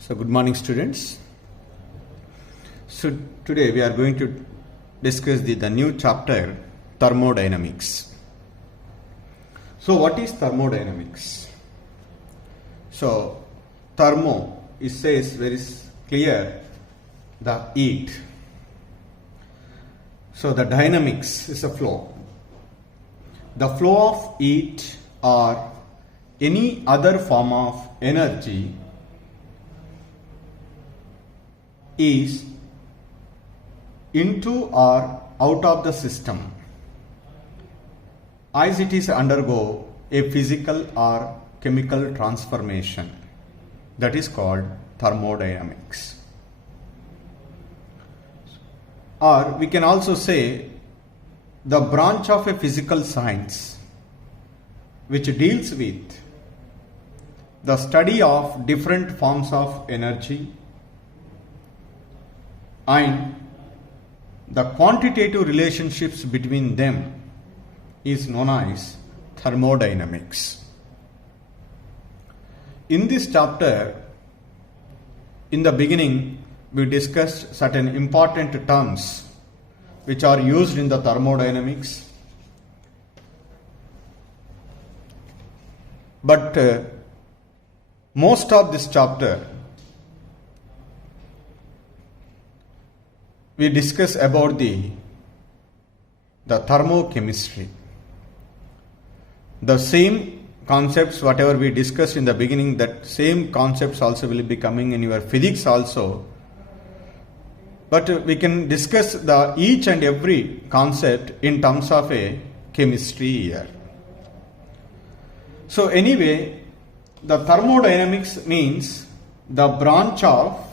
So good morning students. So today we are going to discuss the new chapter, thermodynamics. So what is thermodynamics? So thermo, it says very clear, the heat. So the dynamics is a flow. The flow of heat or any other form of energy is into or out of the system as it is undergo a physical or chemical transformation, that is called thermodynamics. Or we can also say the branch of a physical science which deals with the study of different forms of energy and the quantitative relationships between them is known as thermodynamics. In this chapter, in the beginning, we discussed certain important terms which are used in the thermodynamics. But most of this chapter we discuss about the thermochemistry. The same concepts whatever we discussed in the beginning, that same concepts also will be coming in your physics also. But we can discuss the each and every concept in terms of a chemistry here. So anyway, the thermodynamics means the branch of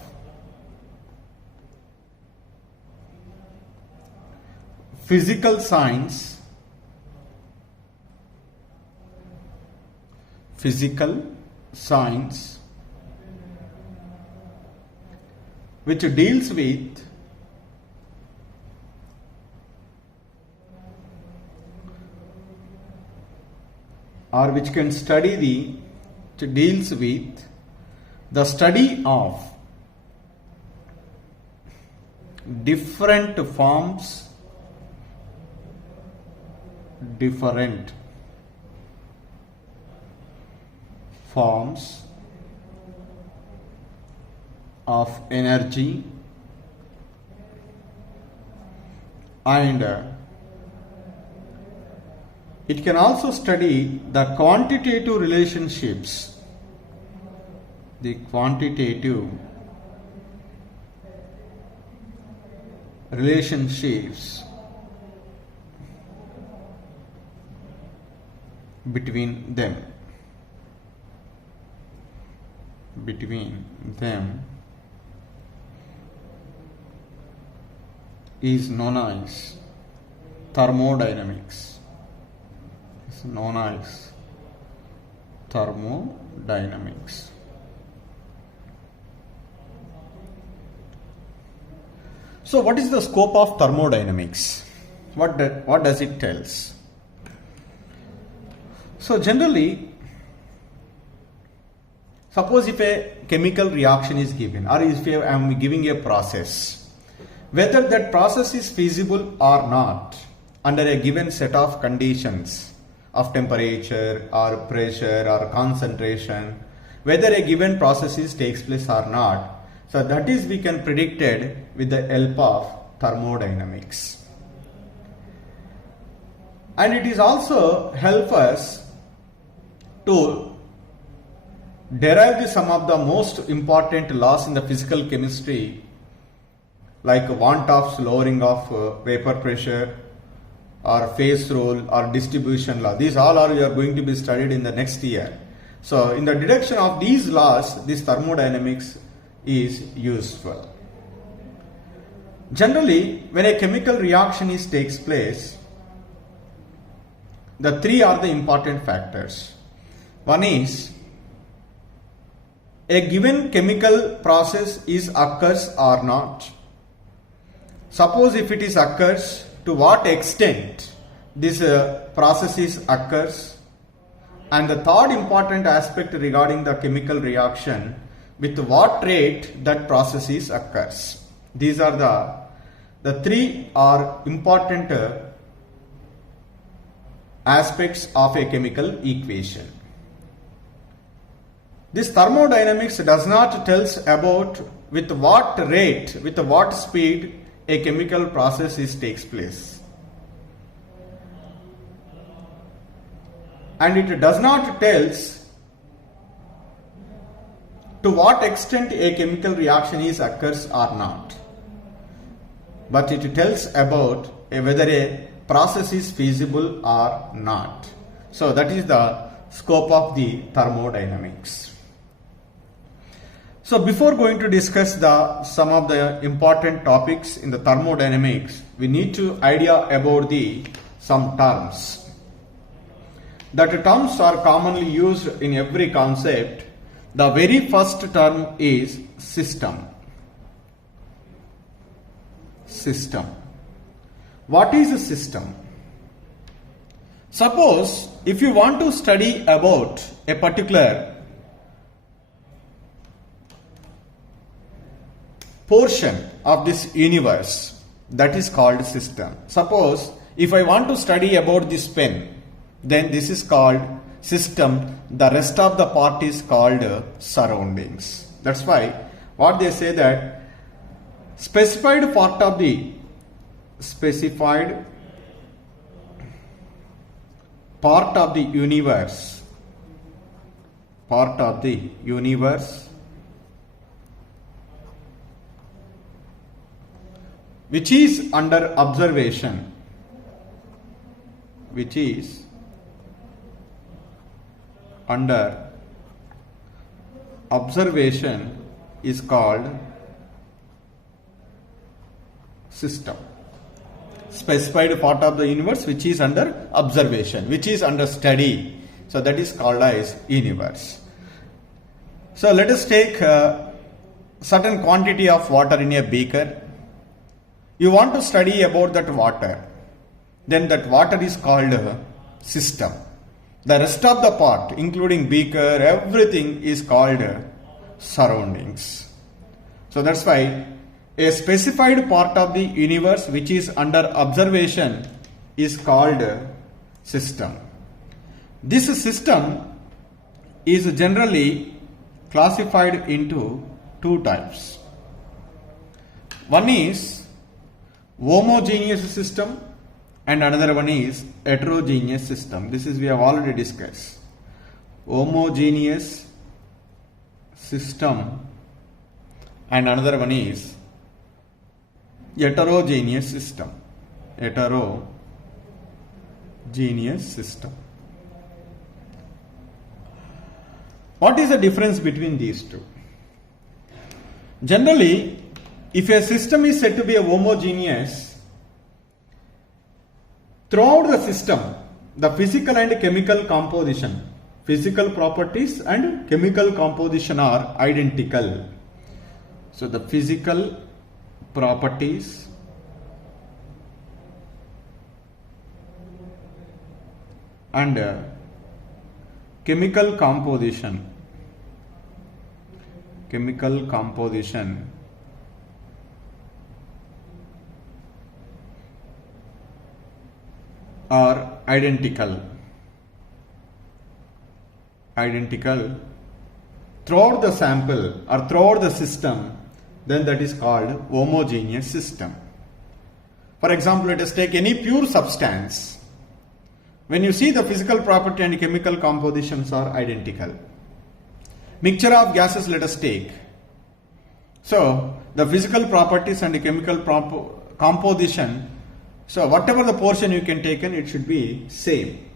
physical science which deals with or which can study which deals with the study of different forms of energy and it can also study the quantitative relationships between them is known as thermodynamics. It's known as thermodynamics. So what is the scope of thermodynamics? What does it tells? So generally, suppose if a chemical reaction is given, or if I am giving a process, whether that process is feasible or not under a given set of conditions of temperature or pressure or concentration, whether a given process takes place or not, so that is we can predict it with the help of thermodynamics. And it is also help us to derive some of the most important laws in the physical chemistry, like want of lowering of vapor pressure or phase rule or distribution law. These all are going to be studied in the next year. So in the deduction of these laws, this thermodynamics is useful. Generally, when a chemical reaction takes place, the three are the important factors. One is a given chemical process occurs or not. Suppose if it occurs, to what extent this process occurs. And the third important aspect regarding the chemical reaction, with what rate that process occurs. These are the three are important aspects of a chemical equation. This thermodynamics does not tell us about with what rate, with what speed a chemical process takes place. And it does not tell us to what extent a chemical reaction occurs or not. But it tells about whether a process is feasible or not. So that is the scope of the thermodynamics. So before going to discuss some of the important topics in the thermodynamics, we need to idea about some terms. That terms are commonly used in every concept. The very first term is system. System. What is a system? Suppose if you want to study about a particular portion of this universe, that is called system. Suppose if I want to study about this pen, then this is called system. The rest of the part is called surroundings. That's why what they say that specified part of the universe, which is under observation, is called system. Specified part of the universe which is under observation, which is under study, so that is called as universe. So let us take a certain quantity of water in a beaker. You want to study about that water, then that water is called a system. The rest of the part, including beaker, everything is called surroundings. So that's why a specified part of the universe which is under observation is called system. This system is generally classified into two types. One is homogeneous system and another one is heterogeneous system. This is we have already discussed. Homogeneous system and another one is heterogeneous system. What is the difference between these two? Generally, if a system is said to be a homogeneous, throughout the system, the physical and chemical composition, physical properties and chemical composition are identical. So the physical properties and chemical composition are identical throughout the sample or throughout the system, then that is called homogeneous system. For example, let us take any pure substance. When you see the physical property and chemical compositions are identical. Mixture of gases, let us take. So the physical properties and the chemical composition, so whatever the portion you can take, it should be same.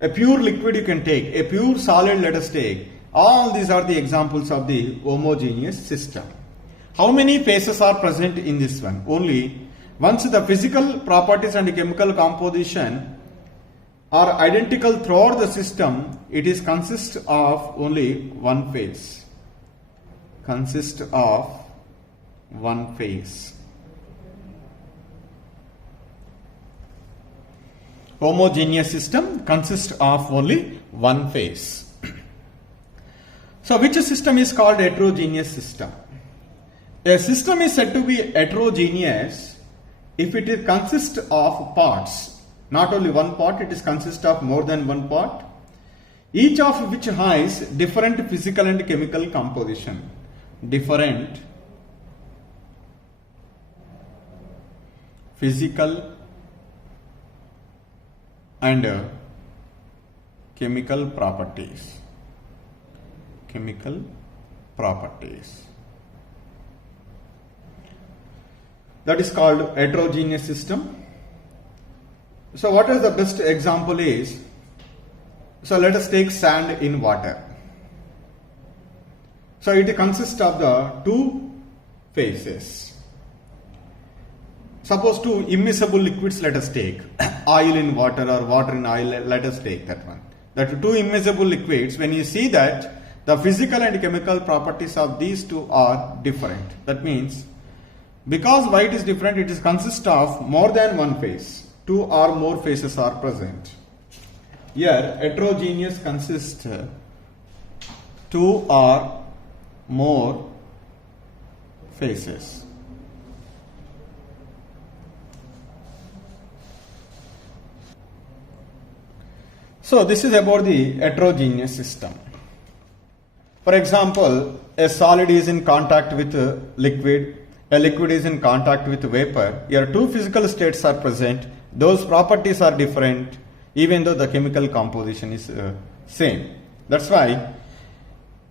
A pure liquid you can take, a pure solid let us take. All these are the examples of the homogeneous system. How many phases are present in this one? Only once the physical properties and the chemical composition are identical throughout the system, it is consists of only one phase. Homogeneous system consists of only one phase. So which system is called heterogeneous system? A system is said to be heterogeneous if it consists of parts. Not only one part, it is consists of more than one part, each of which has different physical and chemical composition. Different physical and chemical properties. Chemical properties. That is called heterogeneous system. So what is the best example is, so let us take sand in water. So it consists of the two phases. Suppose two immiscible liquids, let us take oil in water or water in oil, let us take that one. That two immiscible liquids, when you see that the physical and chemical properties of these two are different. That means because why it is different, it is consists of more than one phase. Two or more phases are present. Here heterogeneous consists two or more phases. So this is about the heterogeneous system. For example, a solid is in contact with a liquid is in contact with vapor. Here two physical states are present. Those properties are different even though the chemical composition is same. That's why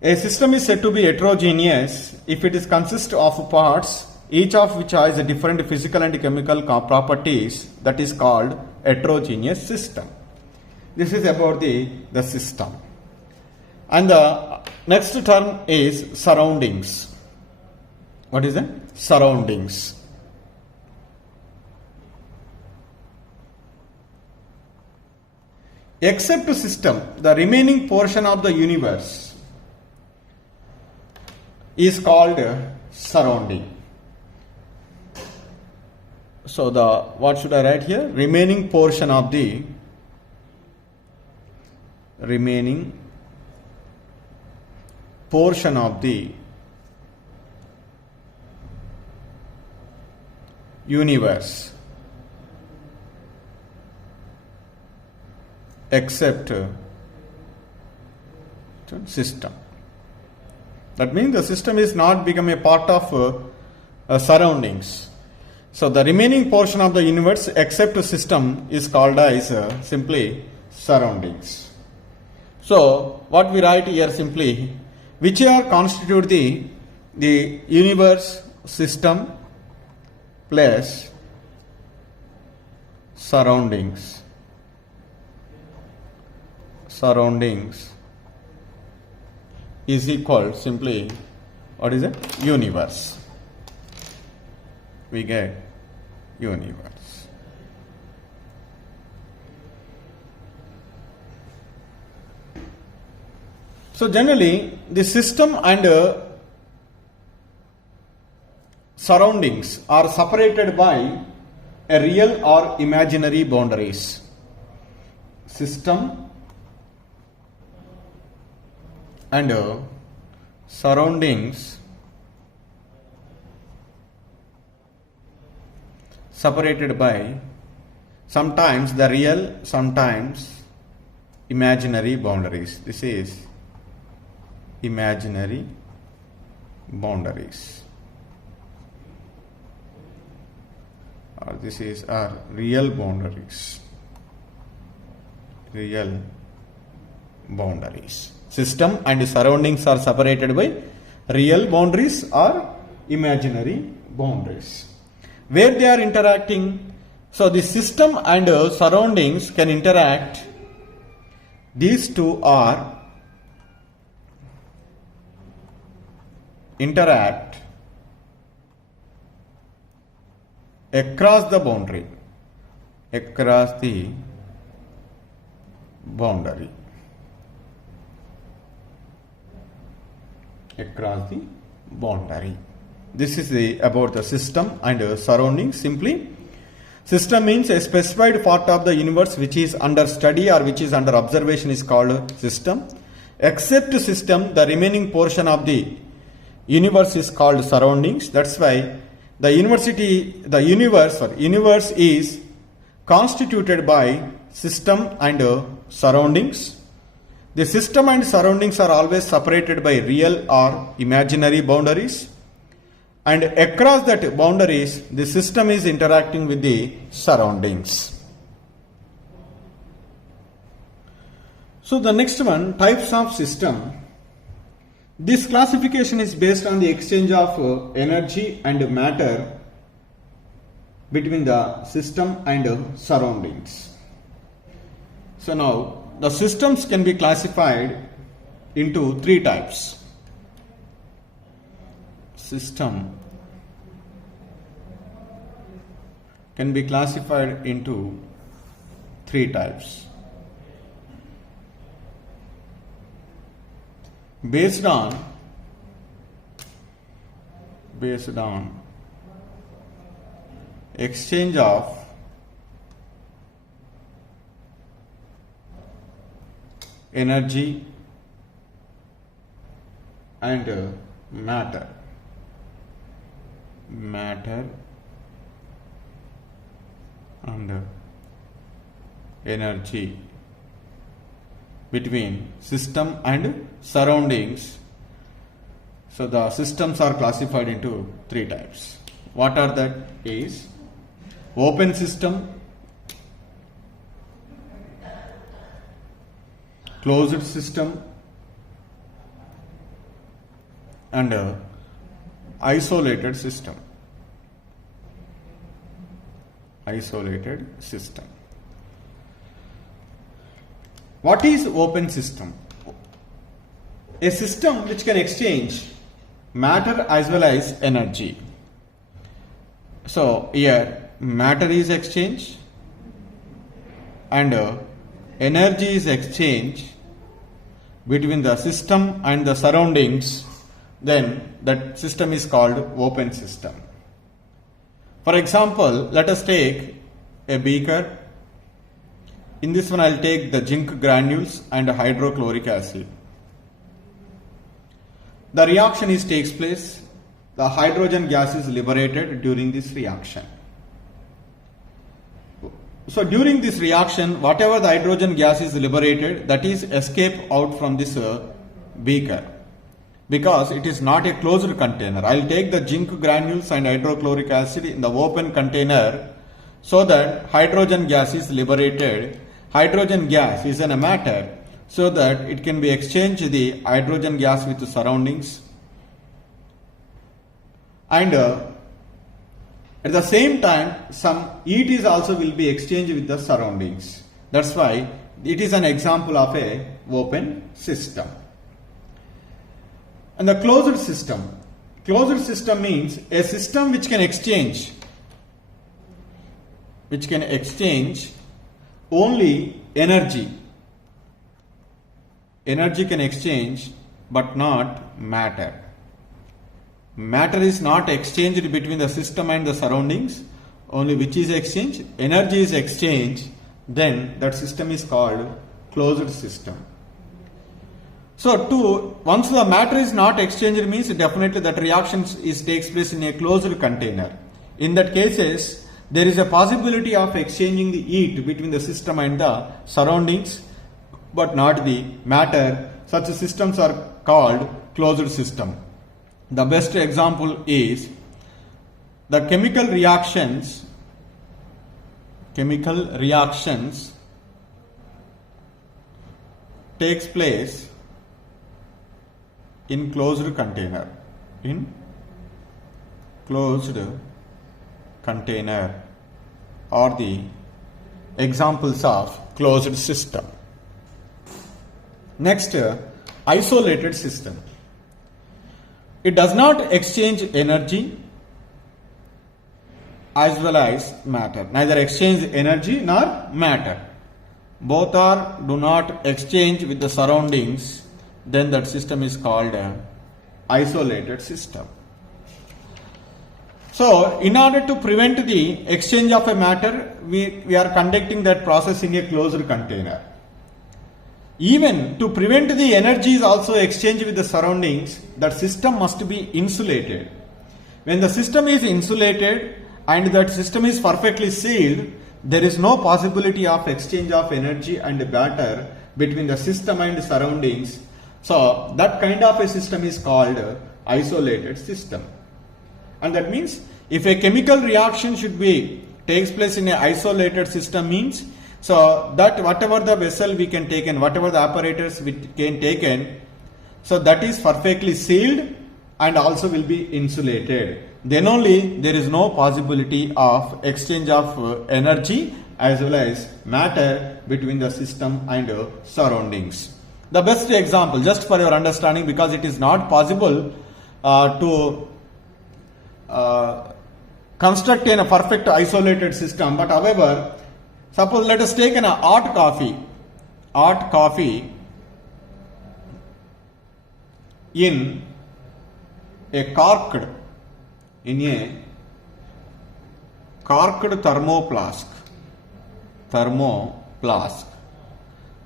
a system is said to be heterogeneous if it is consists of parts, each of which has a different physical and chemical properties. That is called heterogeneous system. This is about the system. And the next term is surroundings. What is that? Surroundings. Except system, the remaining portion of the universe is called surrounding. So what should I write here? Remaining portion of the universe except system. That means the system is not become a part of surroundings. So the remaining portion of the universe except system is called as simply surroundings. So what we write here simply, which are constitute the universe, system plus surroundings. Surroundings is equal simply, what is it? Universe. We get universe. So generally the system and surroundings are separated by a real or imaginary boundaries. System and surroundings separated by sometimes the real, sometimes imaginary boundaries. This is imaginary boundaries. This is our real boundaries. Real boundaries. System and surroundings are separated by real boundaries or imaginary boundaries. Where they are interacting, so the system and surroundings can interact. These two are interact across the boundary. Across the boundary. Across the boundary. This is about the system and surroundings. Simply, system means a specified part of the universe which is under study or which is under observation is called system. Except system, the remaining portion of the universe is called surroundings. That's why the universe is constituted by system and surroundings. The system and surroundings are always separated by real or imaginary boundaries, and across that boundaries the system is interacting with the surroundings. So the next one, types of system. This classification is based on the exchange of energy and matter between the system and surroundings. So now the systems can be classified into three types. System can be classified into three types based on exchange of energy and matter and energy between system and surroundings. So the systems are classified into three types. What are that is open system, closed system, and isolated system. What is open system? A system which can exchange matter as well as energy. So here matter is exchanged and energy is exchanged between the system and the surroundings, then that system is called open system. For example, let us take a beaker. In this one I will take the zinc granules and hydrochloric acid. The reaction takes place. The hydrogen gas is liberated during this reaction. So during this reaction, whatever the hydrogen gas is liberated, that is escape out from this beaker, because it is not a closed container. I will take the zinc granules and hydrochloric acid in the open container so that hydrogen gas is liberated. Hydrogen gas is in a matter, so that it can be exchanged the hydrogen gas with the surroundings, and at the same time some heat is also will be exchanged with the surroundings. That's why it is an example of a open system. And the closed system means a system which can exchange only energy. Energy can exchange but not matter. Matter is not exchanged between the system and the surroundings. Only which is exchanged? Energy is exchanged. Then that system is called closed system. So once the matter is not exchanged means definitely that reaction takes place in a closed container. In that cases, there is a possibility of exchanging the heat between the system and the surroundings, but not the matter. Such systems are called closed system. The best example is the chemical reactions takes place in closed container. Are the examples of closed system. Next, isolated system. It does not exchange energy as well as matter. Neither exchange energy nor matter. Both do not exchange with the surroundings. Then that system is called an isolated system. So, in order to prevent the exchange of a matter, we are conducting that process in a closed container. Even to prevent the energies also exchange with the surroundings, that system must be insulated. When the system is insulated and that system is perfectly sealed, there is no possibility of exchange of energy and matter between the system and surroundings. So that kind of a system is called isolated system. And that means if a chemical reaction takes place in an isolated system means, so that whatever the vessel we can take in, whatever the apparatus we can take in, so that is perfectly sealed and also will be insulated. Then only there is no possibility of exchange of energy as well as matter between the system and surroundings. The best example, just for your understanding, because it is not possible to construct in a perfect isolated system, but however, suppose let us take an hot coffee in a corked thermoflask.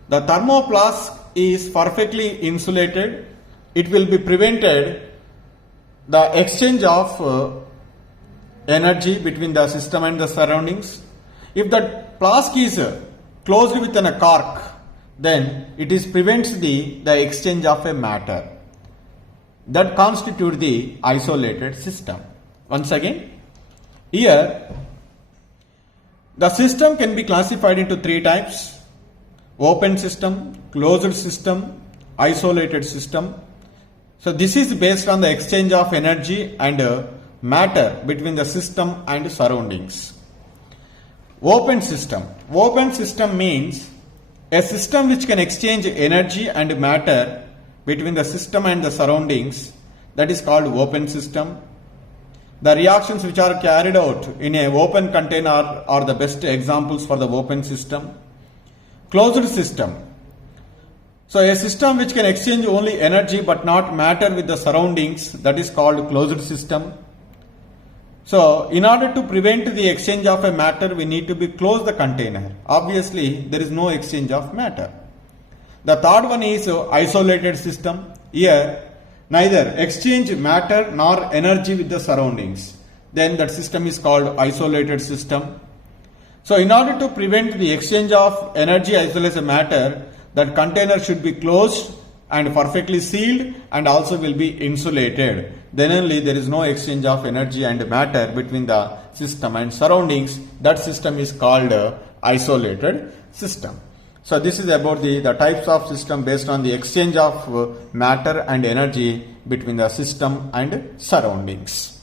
The thermoflask is perfectly insulated. It will be prevented the exchange of energy between the system and the surroundings. If the flask is closed within a cork, then it is prevents the exchange of a matter. That constitutes the isolated system. Once again, here the system can be classified into three types: open system, closed system, isolated system. So this is based on the exchange of energy and matter between the system and surroundings. Open system. Open system means a system which can exchange energy and matter between the system and the surroundings. That is called open system. The reactions which are carried out in an open container are the best examples for the open system. Closed system. So a system which can exchange only energy but not matter with the surroundings, that is called closed system. So in order to prevent the exchange of a matter, we need to close the container. Obviously, there is no exchange of matter. The third one is isolated system. Here, neither exchange matter nor energy with the surroundings. Then that system is called isolated system. So in order to prevent the exchange of energy as well as a matter, that container should be closed and perfectly sealed and also will be insulated. Then only there is no exchange of energy and matter between the system and surroundings. That system is called isolated system. So this is about the types of system based on the exchange of matter and energy between the system and surroundings.